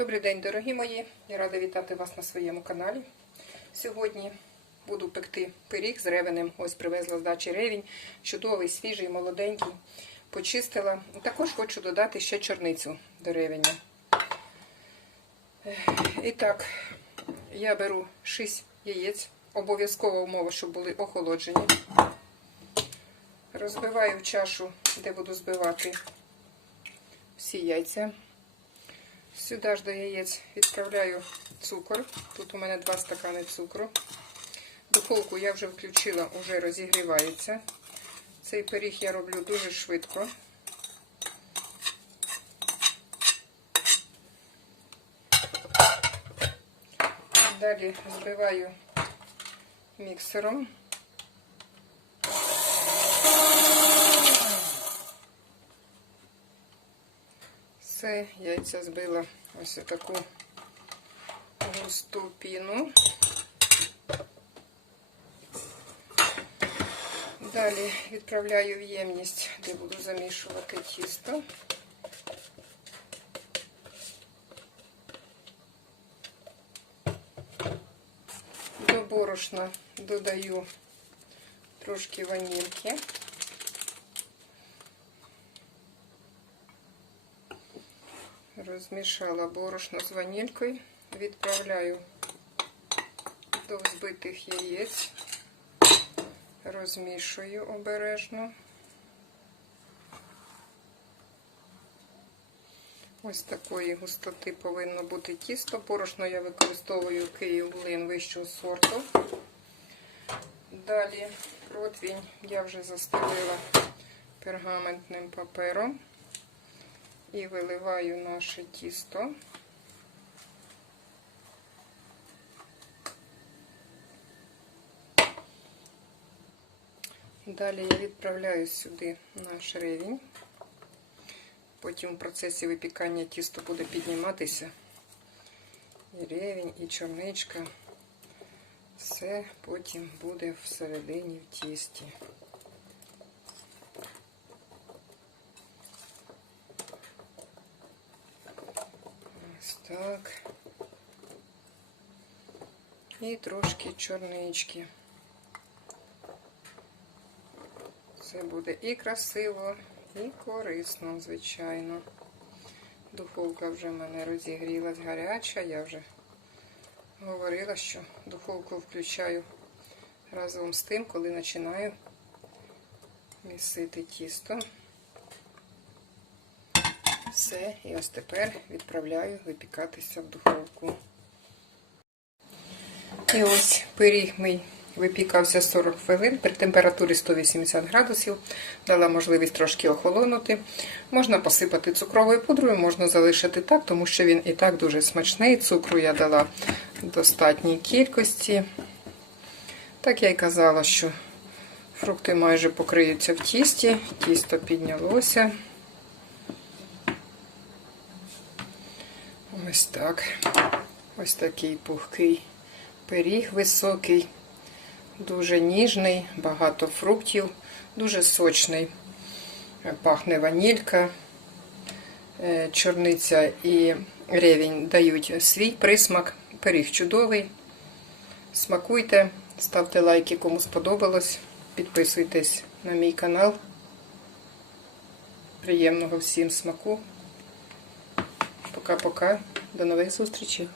Добрий день, дорогі мої! Я рада вітати вас на своєму каналі. Сьогодні буду пекти пиріг з ревенем. Ось привезла з дачі ревінь. Чудовий, свіжий, молоденький. Почистила. Також хочу додати ще чорницю до ревеня. І так, я беру 6 яєць. Обов'язкова умова, щоб були охолоджені. Розбиваю чашу, де буду збивати всі яйця. Сюди ж до яєць відправляю цукор. Тут у мене 2 стакани цукру. Духовку я вже включила, вже розігрівається. Цей пиріг я роблю дуже швидко. Далі збиваю міксером. Все, яйця збила ось таку густу піну. Далі відправляю в ємність, де буду замішувати тісто. До борошна додаю трошки ванільки. Розмішала борошно з ванількою, відправляю до взбитих яєць, розмішую обережно. Ось такої густоти повинно бути тісто. Борошно я використовую Київ млин вищого сорту. Далі противень я вже застелила пергаментним папером і виливаю наше тісто. Далі я відправляю сюди наш ревінь. Потім в процесі випікання тісто буде підніматися. І ревінь, і чорничка. Все потім буде всередині в тісті. Ось так. І трошки чорнички. Це буде і красиво, і корисно, звичайно. Духовка вже в мене розігрілась гаряча. Я вже говорила, що духовку включаю разом з тим, коли починаю місити тісто. Все, і ось тепер відправляю випікатися в духовку. І ось пиріг мій випікався 40 хвилин при температурі 180 градусів. Дала можливість трошки охолонути. Можна посипати цукровою пудрою, можна залишити так, тому що він і так дуже смачний. Цукру я дала в достатній кількості. Так я й казала, що фрукти майже покриються в тісті, тісто піднялося. Ось так. Ось такий пухкий пиріг високий, дуже ніжний, багато фруктів, дуже сочний. Пахне ванілька, чорниця і ревінь дають свій присмак. Пиріг чудовий. Смакуйте, ставте лайки, кому сподобалось. Підписуйтесь на мій канал. Приємного всім смаку. Пока-пока. До нових зустрічей.